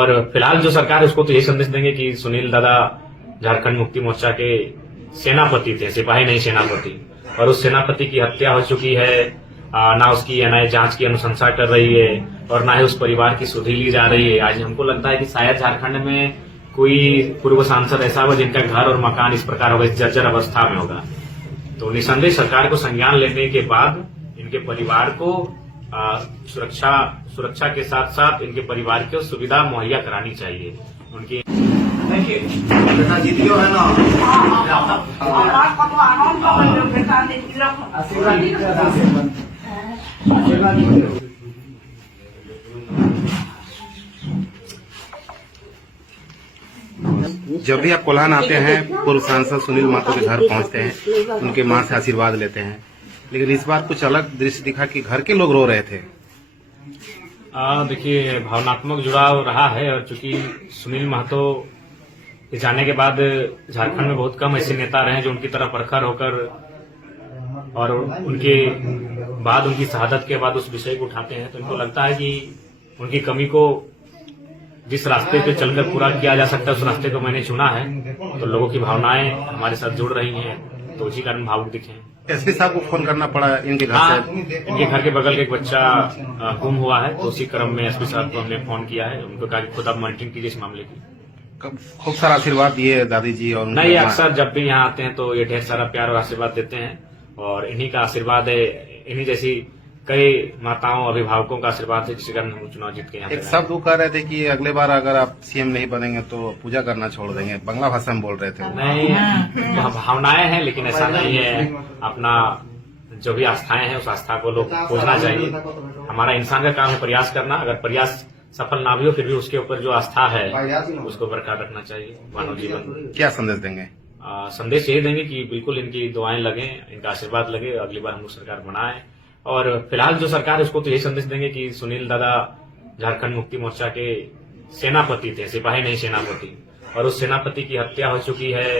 और फिलहाल जो सरकार है उसको तो यही संदेश देंगे कि सुनील दादा झारखंड मुक्ति मोर्चा के सेनापति थे, सिपाही नहीं सेनापति, और उस सेनापति की हत्या हो चुकी है। ना उसकी एनआईए जांच की अनुशंसा कर रही है और ना ही उस परिवार की सुधि ली जा रही है। आज हमको लगता है कि शायद झारखंड में कोई पूर्व सांसद ऐसा होगा जिनका घर और मकान इस प्रकार होगा, इस जर्जर अवस्था में होगा। तो निसंदेह सरकार को संज्ञान लेने के बाद इनके परिवार को सुरक्षा के साथ साथ इनके परिवार को सुविधा मुहैया करानी चाहिए। उनकी जीतियो है ना जब भी आप कोल्हान आते हैं पूर्व सांसद सुनील महतो के घर पहुंचते हैं, उनके मां से आशीर्वाद लेते हैं, लेकिन इस बार कुछ अलग दृश्य दिखा कि घर के लोग रो रहे थे। देखिए, भावनात्मक जुड़ाव रहा है और चूंकि सुनील महतो के जाने के बाद झारखंड में बहुत कम ऐसे नेता रहे जो उनकी तरह प्रखर होकर और उनके बाद उनकी शहादत के बाद उस विषय को उठाते हैं। तो इनको लगता है कि उनकी कमी को जिस रास्ते पे चलकर पूरा किया जा सकता है उस रास्ते को मैंने चुना है। तो लोगों की भावनाएं हमारे साथ जुड़ रही हैं, तो उसी कारण भावुक दिखे। एसपी साहब को फोन करना पड़ा इनके घर से? इनके घर के बगल के एक बच्चा गुम हुआ है, तो उसी क्रम में एसपी साहब को हमने फोन किया है। उनको कहा कि खुद आप मॉनिटरिंग कीजिए इस मामले की। खूब सारा आशीर्वाद दिए दादी जी और नहीं, अक्सर जब भी यहाँ आते हैं तो ये ढेर सारा प्यार और आशीर्वाद देते हैं और इन्हीं का आशीर्वाद है, इन्हीं जैसी कई माताओं अभिभावकों का आशीर्वाद है जिसके कारण हम चुनाव जीत के यहाँ एक शब्द वो कह रहे थे कि अगले बार अगर आप सीएम नहीं बनेंगे तो पूजा करना छोड़ देंगे, बांग्ला भाषा में बोल रहे थे। नहीं, भावनाएं हैं, लेकिन ऐसा नहीं है। अपना जो भी आस्थाएं हैं उस आस्था को लोग पूजना चाहिए। हमारा इंसान का काम है प्रयास करना, अगर प्रयास सफल ना भी हो फिर भी उसके ऊपर जो आस्था है उसको बरकरार रखना चाहिए। मानव जीवन क्या संदेश देंगे? संदेश यही देंगे कि बिल्कुल इनकी दुआएं लगे, इनका आशीर्वाद लगे, अगली बार हम लोग सरकार बनाए। और फिलहाल जो सरकार है उसको तो यही संदेश देंगे कि सुनील दादा झारखंड मुक्ति मोर्चा के सेनापति थे, सिपाही नहीं सेनापति, और उस सेनापति की हत्या हो चुकी है।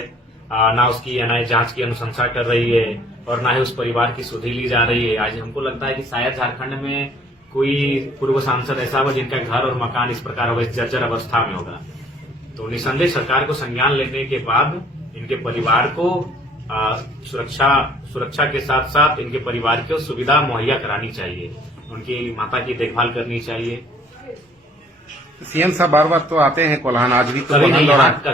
ना उसकी एनआईए जांच की अनुशंसा कर रही है और ना ही उस परिवार की सुधि ली जा रही है। आज हमको लगता है कि शायद झारखंड में कोई पूर्व सांसद ऐसा होगा जिनका घर और मकान इस प्रकार होगा, इस जर्जर अवस्था में होगा। तो निसंदेह सरकार को संज्ञान लेने के बाद इनके परिवार को सुरक्षा के साथ साथ इनके परिवार को सुविधा मुहैया करानी चाहिए। उनकी माता की देखभाल करनी चाहिए। सीएम साहब बार बार तो आते हैं कोल्हान, आज भी तो कभी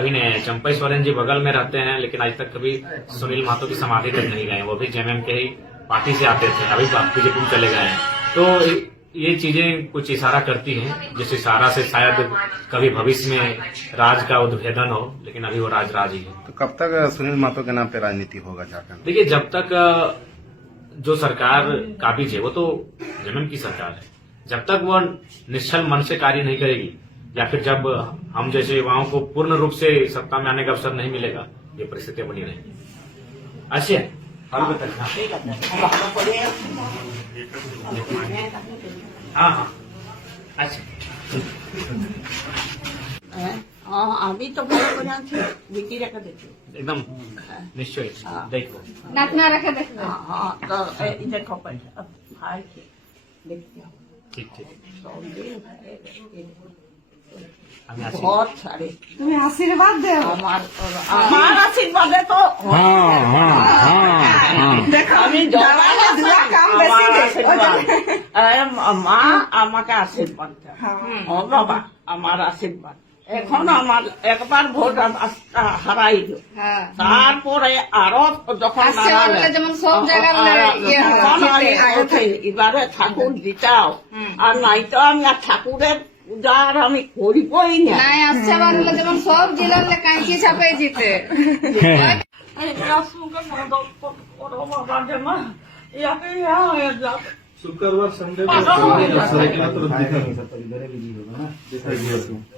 नहीं आए। चंपई सोरेन जी बगल में रहते हैं, लेकिन आज तक कभी सुनील महतो की समाधि तक नहीं गए। वो भी जेएमएम के ही पार्टी से आते थे, अभी बीजेपी में चले गए हैं। तो ये चीजें कुछ इशारा करती हैं, जिस इशारा से शायद कभी भविष्य में राज का उद्भेदन हो, लेकिन अभी वो राज ही है। तो कब तक सुनील महतो के नाम पे राजनीति होगा झारखंड? देखिए, जब तक जो सरकार काबिज है वो तो जेएमएम की सरकार है, जब तक वो निश्चल मन से कार्य नहीं करेगी या फिर जब हम जैसे युवाओं को पूर्ण रूप से सत्ता में आने का अवसर नहीं मिलेगा, ये परिस्थितियां बनी रहेंगी। अच्छा, हाँ, अच्छा, আমি তো ভালো করে আছি, বিটি রেখে দেখি एकदम निश्चय देखो नाचना रखे देखो। তো এই দেখো ভাই কি দেখতে হবে। ठीक ठीक। बहुत सारे তুমি আশীর্বাদ দেও। আমার আশীর্বাদে তো দেখো আমি মা আমাকে আশীর্বাদ দেয়। ও বাবা আমার আশীর্বাদ। এখন আমার একবার ভোট হারাইল, তারপরে আরো যখন যেমন সব জায়গায় এবারে ঠাকুর দিতাও, আর নাই তো আমি আর ঠাকুরের পূজার আমি করিবই না। নাই আসছে বাংলা যেমন সব জেলার কাঁচি ছাপে জিতে। বাবা যেমন ইয়াকে হয়ে যাবে। शुक्रवार संडे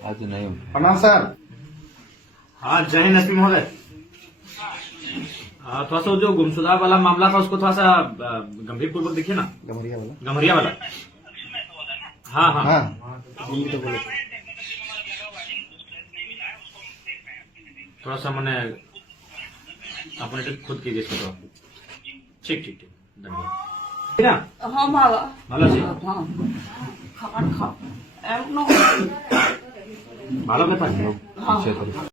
आज नहीं प्रणाम सर। हाँ, जय हिंद एसपी महोदय। थोड़ा सा जो गुमशुदा वाला मामला था उसको थोड़ा सा गंभीर पूर्वक देखिए ना। गमरिया वाला हाँ हाँ, हाँ। थोड़ा सा मैंने अपने खुद कीजिए इसको। ठीक ठीक ठीक, धन्यवाद। हाँ बाबा ভালো আছি। খাবার খাও এমন ভালো কথা हम लोग पीछे तो